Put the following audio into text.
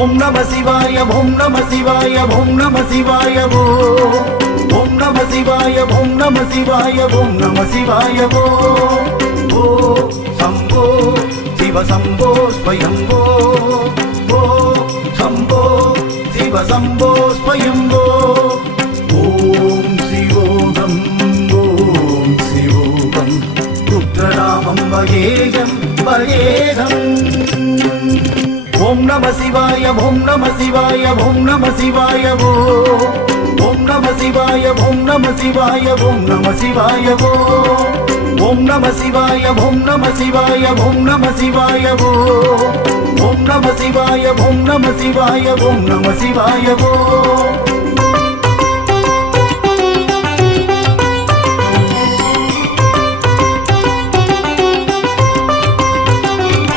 ஓம் நம சிவாய ஓம் நம சிவாய ஓம் நம சிவாய ஓம் நம சிவாய ஓம் நம சிவாய ஓம் நம சிவாய ஓ சம்போ சிவ சம்போ ஸ்வயம்போ ஓ சம்போ சிவ சம்போ ஸ்வயம்போ ஓம் சிவோகம் ஓம் சிவோகம் ருத்ரநாமம் வகேகம் வகேகம் ஓம் நம சிவாய ஓம் நம சிவாய ஓம் நம சிவாய ஓம் நம சிவாய ஓம் நம சிவாய ஓம் நம சிவாய ஓம் நம சிவாய ஓம் நம சிவாய ஓம் நம சிவாய ஓம் நம சிவாய ஓம் நம சிவாய ஓம் நம சிவாய